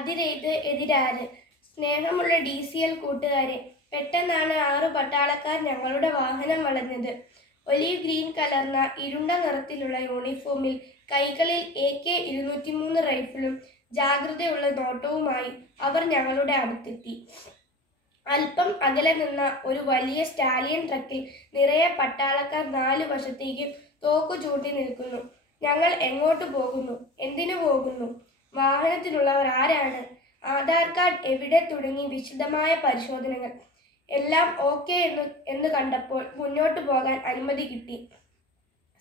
അതിരേത് എതിരാര്? സ്നേഹമുള്ള D C L കൂട്ടുകാരെ പെട്ടെന്നാണ് ആറു പട്ടാളക്കാർ ഞങ്ങളുടെ വാഹനം വളഞ്ഞത്. ഒലീവ് ഗ്രീൻ കലർന്ന ഇരുണ്ട നിറത്തിലുള്ള യൂണിഫോമിൽ കൈകളിൽ എ കെ ഇരുന്നൂറ്റിമൂന്ന് റൈഫിളും ജാഗ്രതയുള്ള നോട്ടവുമായി അവർ ഞങ്ങളുടെ അടുത്തെത്തി. അല്പം അകലെ നിന്ന ഒരു വലിയ സ്റ്റാലിയൻ ട്രക്കിൽ നിറയെ പട്ടാളക്കാർ നാലു വശത്തേക്കും തോക്കു ചൂണ്ടി നിൽക്കുന്നു. ഞങ്ങൾ എങ്ങോട്ട് പോകുന്നു? എന്തിനു പോകുന്നു? വാഹനത്തിലുള്ളവർ ആരാണ് ആധാർ കാർഡ് എവിടെ തുടങ്ങി വിശദമായ പരിശോധനകൾ? എല്ലാം ഓക്കെ എന്ന് എന്ന് കണ്ടപ്പോൾ മുന്നോട്ട് പോകാൻ അനുമതി കിട്ടി.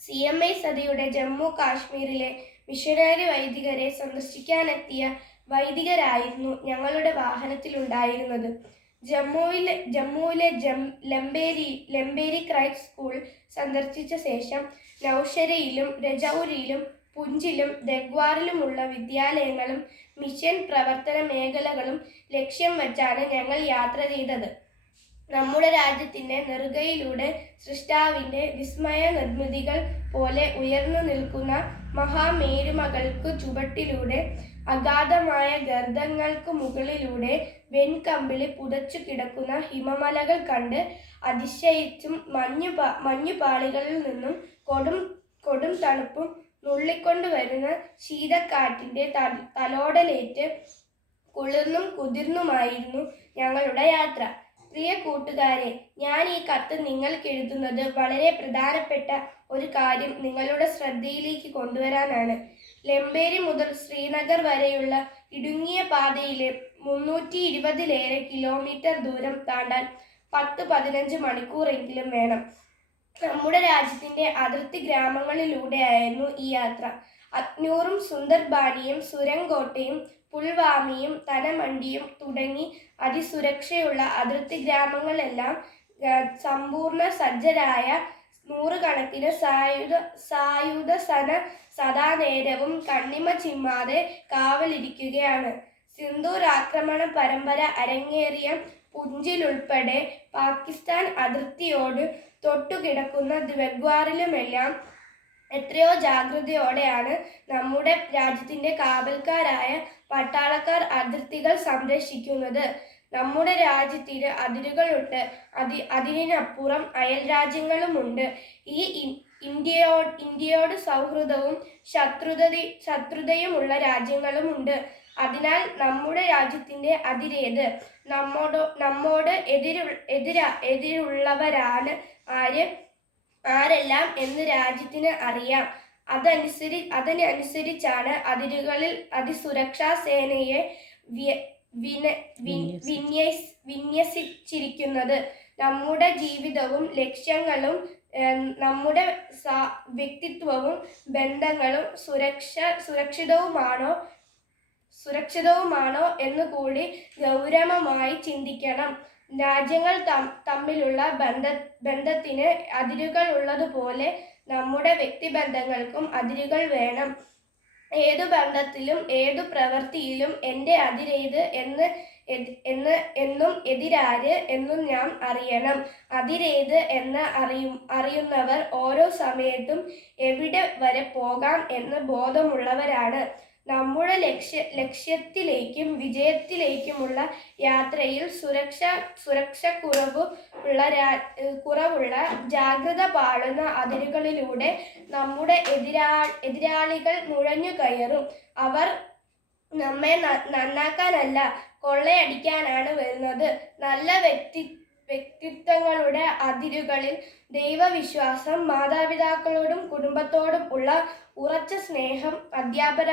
സി എം ഐ സതിയുടെ ജമ്മു കാശ്മീരിലെ മിഷനറി വൈദികരെ സന്ദർശിക്കാനെത്തിയ വൈദികരായിരുന്നു ഞങ്ങളുടെ വാഹനത്തിലുണ്ടായിരുന്നത്. ജമ്മുവിലെ ജമ്മുവിലെ ജം ലംബേരി ലംബേരി ക്രൈസ്റ്റ് സ്കൂൾ സന്ദർശിച്ച ശേഷം നൌഷരയിലും രജൌരിയിലും പുഞ്ചിലും ദഗ്വാറിലുമുള്ള വിദ്യാലയങ്ങളും മിഷൻ പ്രവർത്തന മേഖലകളും ലക്ഷ്യം വച്ചാണ് ഞങ്ങൾ യാത്ര ചെയ്തത്. നമ്മുടെ രാജ്യത്തിന്റെ നെറുകയിലൂടെ സൃഷ്ടാവിന്റെ വിസ്മയ നിർമ്മിതികൾ പോലെ ഉയർന്നു നിൽക്കുന്ന മഹാമേരുമകൾക്ക് ചുവട്ടിലൂടെ അഗാധമായ ഗർദ്ദങ്ങൾക്ക് മുകളിലൂടെ വെൺകമ്പിളി പുതച്ചു കിടക്കുന്ന ഹിമമലകൾ കണ്ട് അതിശയിച്ചും മഞ്ഞു പാ- മഞ്ഞുപാളികളിൽ നിന്നും കൊടും കൊടും തണുപ്പും നുള്ളിക്കൊണ്ടുവരുന്ന ശീതക്കാറ്റിന്റെ ത- തലോടലേറ്റ് കുളിർന്നും കുതിർന്നുമായിരുന്നു ഞങ്ങളുടെ യാത്ര. പ്രിയ കൂട്ടുകാരെ ഞാൻ ഈ കത്ത് നിങ്ങൾക്ക് എഴുതുന്നത് വളരെ പ്രധാനപ്പെട്ട ഒരു കാര്യം നിങ്ങളുടെ ശ്രദ്ധയിലേക്ക് കൊണ്ടുവരാനാണ്. ലംബേരി മുതൽ ശ്രീനഗർ വരെയുള്ള ഇടുങ്ങിയ പാതയിലെ മുന്നൂറ്റി ഇരുപതിലേറെ കിലോമീറ്റർ ദൂരം താണ്ടാൻ പത്ത് പതിനഞ്ച് മണിക്കൂറെങ്കിലും വേണം. നമ്മുടെ രാജ്യത്തിന്റെ അതിർത്തി ഗ്രാമങ്ങളിലൂടെയായിരുന്നു ഈ യാത്ര. അഗ്നൂറും സുന്ദർബാനിയും സുരങ്കോട്ടയും പുൽവാമിയും തനമണ്ടിയും തുടങ്ങി അതിസുരക്ഷയുള്ള അതിർത്തി ഗ്രാമങ്ങളെല്ലാം സമ്പൂർണ സജ്ജരായ നൂറുകണക്കിന് സായുധ സായുധ സന സദാ നേരവും കണ്ണിമ ചിമ്മാതെ കാവലിരിക്കുകയാണ്. സിന്ദൂർ ആക്രമണ പരമ്പര അരങ്ങേറിയ പുഞ്ചിലുൾപ്പെടെ പാകിസ്ഥാൻ അതിർത്തിയോട് തൊട്ടുകിടക്കുന്ന ദ്വഗ്വാറിലുമെല്ലാം എത്രയോ ജാഗ്രതയോടെയാണ് നമ്മുടെ രാജ്യത്തിന്റെ കാവൽക്കാരായ പട്ടാളക്കാർ അതിർത്തികൾ സംരക്ഷിക്കുന്നത്. നമ്മുടെ രാജ്യത്തിന് അതിരുകളുണ്ട്. അതി അതിനപ്പുറം അയൽ രാജ്യങ്ങളുമുണ്ട് ഈ ഇന്ത്യയോ ഇന്ത്യയോട് സൗഹൃദവും ശത്രുത ശത്രുതയുമുള്ള രാജ്യങ്ങളുമുണ്ട്. അതിനാൽ നമ്മുടെ രാജ്യത്തിന്റെ അതിരേത്? നമ്മോട് നമ്മോട് എതിരു എതിര എതിരുള്ളവരാണ് ആര്? ആരെല്ലാം എന്ന് രാജ്യത്തിന് അറിയാം. അതനുസരി അതിനനുസരിച്ചാണ് അതിരുകളിൽ അതിസുരക്ഷാ സേനയെ വിന്യസിച്ചിരിക്കുന്നത്. നമ്മുടെ ജീവിതവും ലക്ഷ്യങ്ങളും നമ്മുടെ വ്യക്തിത്വവും ബന്ധങ്ങളും സുരക്ഷ സുരക്ഷിതവുമാണോ സുരക്ഷിതവുമാണോ എന്ന് കൂടി ഗൗരവമായി ചിന്തിക്കണം. രാജ്യങ്ങൾ തമ്മിലുള്ള ബന്ധ ബന്ധത്തിന് അതിരുകൾ ഉള്ളതുപോലെ നമ്മുടെ വ്യക്തിബന്ധങ്ങൾക്കും അതിരുകൾ വേണം. ഏതു ബന്ധത്തിലും ഏതു പ്രവൃത്തിയിലും എന്റെ അതിരേത് എന്ന് എന്ന് എന്നും എതിരാര് എന്നും ഞാൻ അറിയണം. അതിരേത് എന്ന് അറിയും അറിയുന്നവർ ഓരോ സമയത്തും എവിടെ വരെ പോകാം എന്ന് ബോധമുള്ളവരാണ്. നമ്മുടെ ലക്ഷ്യ ലക്ഷ്യത്തിലേക്കും വിജയത്തിലേക്കുമുള്ള യാത്രയിൽ സുരക്ഷ സുരക്ഷ കുറവ് ഉള്ള കുറവുള്ള ജാഗ്രത പാളുന്ന അതിരുകളിലൂടെ നമ്മുടെ എതിരാ എതിരാളികൾ നുഴഞ്ഞു കയറും. അവർ നമ്മെ നന്നാക്കാനല്ല കൊള്ളയടിക്കാനാണ് വരുന്നത്. നല്ല വ്യക്തി വ്യക്തിത്വങ്ങളുടെ അതിരുകളിൽ ദൈവവിശ്വാസം മാതാപിതാക്കളോടും കുടുംബത്തോടും ഉള്ള ഉറച്ച സ്നേഹം അധ്യാപന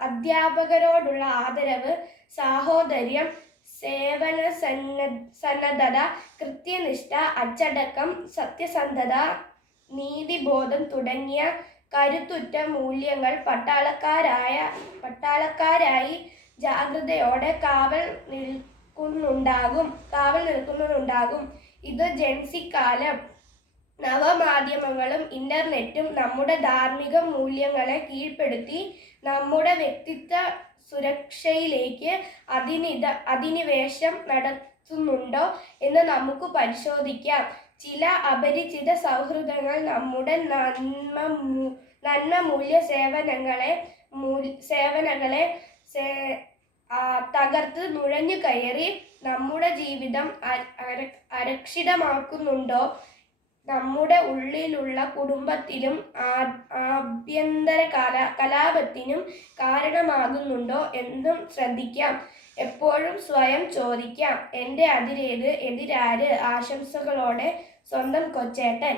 അധ്യാപകരോടുള്ള ആദരവ് സാഹോദര്യം സേവന സന്ന സന്നദ്ധത കൃത്യനിഷ്ഠ അച്ചടക്കം സത്യസന്ധത നീതിബോധം തുടങ്ങിയ കരുത്തുറ്റ മൂല്യങ്ങൾ പട്ടാളക്കാരായ പട്ടാളക്കാരായി ജാഗ്രതയോടെ കാവൽ നിൽക്കുന്നുണ്ടാകും. കാവൽ നിൽക്കുന്നുണ്ടാകും. ഇത് ജൻസിക്കാലം. നവമാധ്യമങ്ങളും ഇന്റർനെറ്റും നമ്മുടെ ധാർമ്മിക മൂല്യങ്ങളെ കീഴ്പ്പെടുത്തി നമ്മുടെ വ്യക്തിത്വ സുരക്ഷയിലേക്ക് അധിനിത അധിനിവേശം നടത്തുന്നുണ്ടോ എന്ന് നമുക്ക് പരിശോധിക്കാം. ചില അപരിചിത സൗഹൃദങ്ങൾ നമ്മുടെ നന്മ നന്മ മൂല്യ സേവനങ്ങളെ സേവനങ്ങളെ തകർത്ത് നുഴഞ്ഞു കയറി നമ്മുടെ ജീവിതം അരക്ഷിതമാക്കുന്നുണ്ടോ? നമ്മുടെ ഉള്ളിലുള്ള കുടുംബത്തിലും ആഭ്യന്തര കല കലാപത്തിനും കാരണമാകുന്നുണ്ടോ എന്നും ശ്രദ്ധിക്കാം. എപ്പോഴും സ്വയം ചോദിക്കാം. എന്റെ അതിരേത് എതിരാര്? ആശംസകളോടെ സ്വന്തം കൊച്ചേട്ടൻ.